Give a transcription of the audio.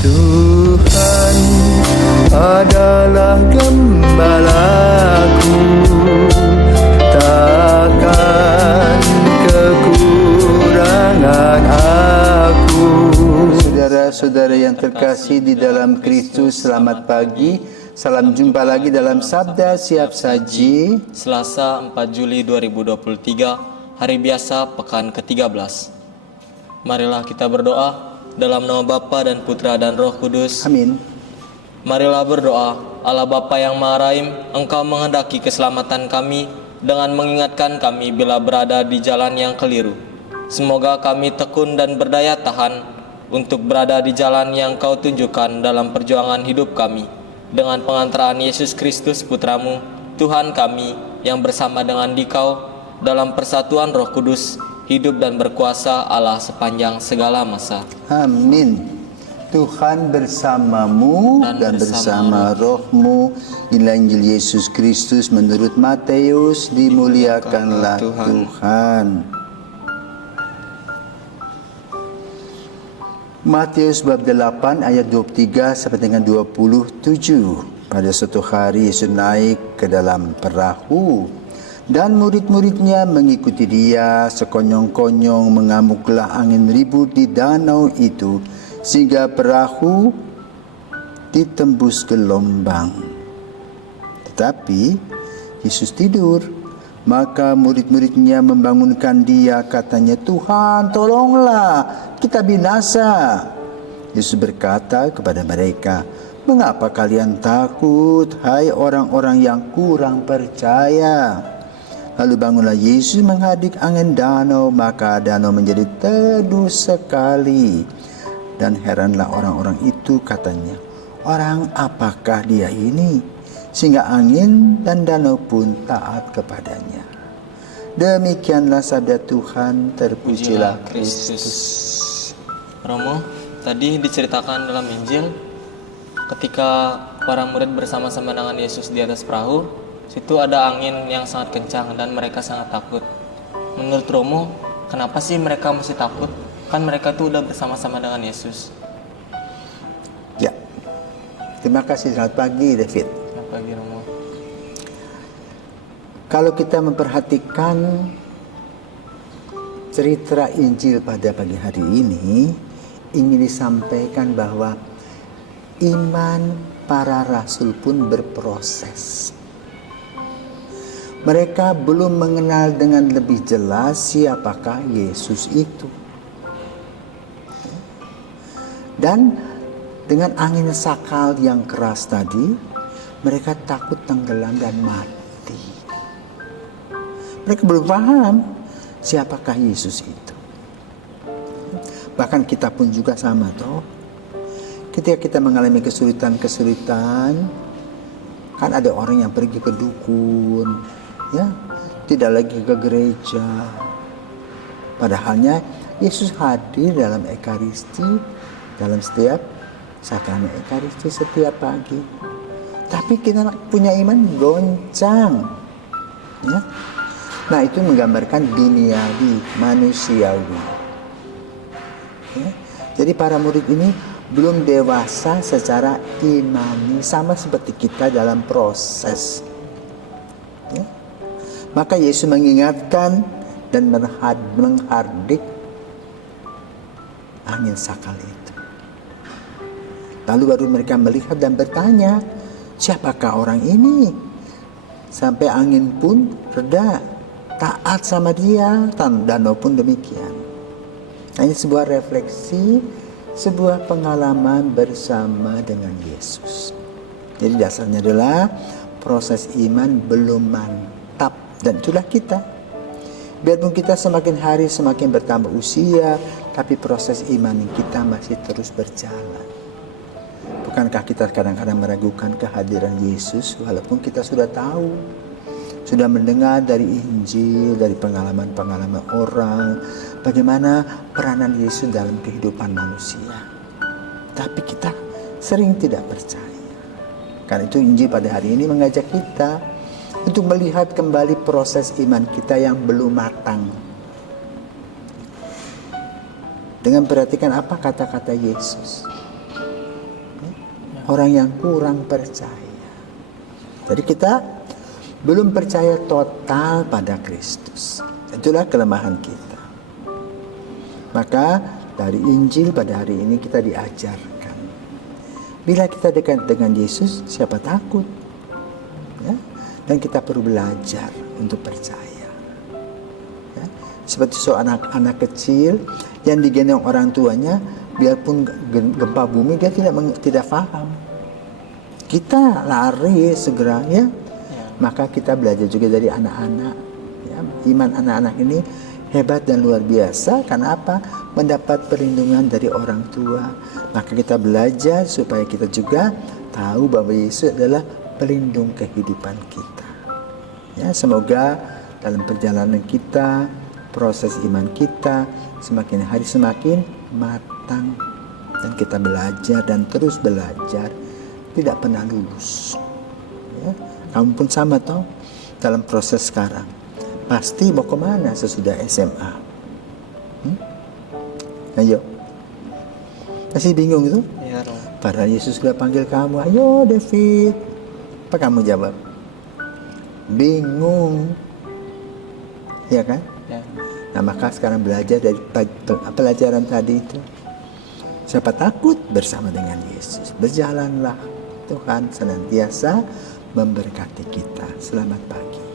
Tuhan adalah gembalaku, takkan kekurangan aku. Saudara-saudara yang terkasih di dalam Kristus, selamat pagi. Salam jumpa lagi dalam Sabda Siap Saji, Selasa 4 Juli 2023, hari biasa pekan ke-13. Marilah kita berdoa dalam nama Bapa dan Putra dan Roh Kudus. amin. Marilah berdoa. Allah Bapa yang Maha Rahim, Engkau menghendaki keselamatan kami dengan mengingatkan kami bila berada di jalan yang keliru. Semoga kami tekun dan berdaya tahan untuk berada di jalan yang Kau tunjukkan dalam perjuangan hidup kami. Dengan pengantaraan Yesus Kristus Putramu, Tuhan kami, yang bersama dengan Dikau dalam persatuan Roh Kudus, hidup dan berkuasa Allah sepanjang segala masa. Amin. Tuhan bersamamu dan bersama rohmu. Inilah Injil Yesus Kristus menurut Matius. Dimuliakanlah Tuhan. Matius bab 8 ayat 23 sampai dengan 27. Pada suatu hari Yesus naik ke dalam perahu dan murid-muridnya mengikuti dia. Sekonyong-konyong mengamuklah angin ribut di danau itu, sehingga perahu ditembus gelombang. Tetapi Yesus tidur. Maka murid-muridnya membangunkan dia, katanya, "Tuhan, tolonglah, kita binasa." Yesus berkata kepada mereka, "Mengapa kalian takut, hai orang-orang yang kurang percaya?" Lalu bangunlah Yesus menghadik angin danau, maka danau menjadi teduh sekali. Dan heranlah orang-orang itu, katanya, "Orang apakah dia ini? Sehingga angin dan danau pun taat kepadanya." Demikianlah sabda Tuhan, terpujilah Kristus. Romo, tadi diceritakan dalam Injil ketika para murid bersama-sama dengan Yesus di atas perahu, situ ada angin yang sangat kencang dan mereka sangat takut. Menurut Romo, kenapa sih mereka mesti takut? Kan mereka tuh udah bersama-sama dengan Yesus. Ya, terima kasih. Selamat pagi, David. Selamat pagi, Romo. Kalau kita memperhatikan cerita Injil pada pagi hari ini, ingin disampaikan bahwa iman para rasul pun berproses. Mereka belum mengenal dengan lebih jelas siapakah Yesus itu. Dan dengan angin sakal yang keras tadi, mereka takut tenggelam dan mati. Mereka belum paham siapakah Yesus itu. Bahkan kita pun juga sama toh. Ketika kita mengalami kesulitan-kesulitan, kan ada orang yang pergi ke dukun, ya, tidak lagi ke gereja. Padahalnya Yesus hadir dalam Ekaristi, dalam setiap sakrament Ekaristi setiap pagi. Tapi kita punya iman goncang, ya. Nah, itu menggambarkan duniawi, manusiawi. Ya. Jadi para murid ini belum dewasa secara imani, sama seperti kita dalam proses. Ya. Maka Yesus mengingatkan dan menghardik angin sakal itu. Lalu baru mereka melihat dan bertanya, siapakah orang ini? Sampai angin pun reda, taat sama dia, danau pun demikian. Nah, ini sebuah refleksi, sebuah pengalaman bersama dengan Yesus. Jadi dasarnya adalah proses iman belum mantap, dan itulah kita. Biarpun kita semakin hari semakin bertambah usia, tapi proses iman kita masih terus berjalan. Bukankah kita kadang-kadang meragukan kehadiran Yesus walaupun kita sudah tahu, sudah mendengar dari Injil, dari pengalaman-pengalaman orang, bagaimana peranan Yesus dalam kehidupan manusia. Tapi kita sering tidak percaya. Karena itu Injil pada hari ini mengajak kita untuk melihat kembali proses iman kita yang belum matang. Dengan perhatikan apa kata-kata Yesus. orang yang kurang percaya. Jadi kita belum percaya total pada Kristus. Itulah kelemahan kita. Maka dari Injil pada hari ini kita diajarkan, bila kita dekat dengan Yesus, siapa takut? Ya? Dan kita perlu belajar untuk percaya. Ya? Seperti seorang anak kecil yang digendong orang tuanya, biarpun gempa bumi dia tidak paham. Kita lari segera, ya. Maka kita belajar juga dari anak-anak. Ya. Iman anak-anak ini hebat dan luar biasa. Karena apa? Mendapat perlindungan dari orang tua. Maka kita belajar supaya kita juga tahu bahwa Yesus adalah pelindung kehidupan kita. Ya, semoga dalam perjalanan kita, proses iman kita semakin hari semakin matang, dan kita belajar dan terus belajar, tidak pernah lulus. Ya, kamu pun sama toh dalam proses sekarang. Pasti mau kemana sesudah SMA? Ayo, masih bingung itu? Ya, Roh. Padahal Yesus sudah panggil kamu, ayo David. Apa kamu jawab? Bingung, ya kan? Ya. Nah, maka sekarang belajar dari pelajaran tadi itu. Siapa takut bersama dengan Yesus? Berjalanlah. Tuhan senantiasa memberkati kita. Selamat pagi.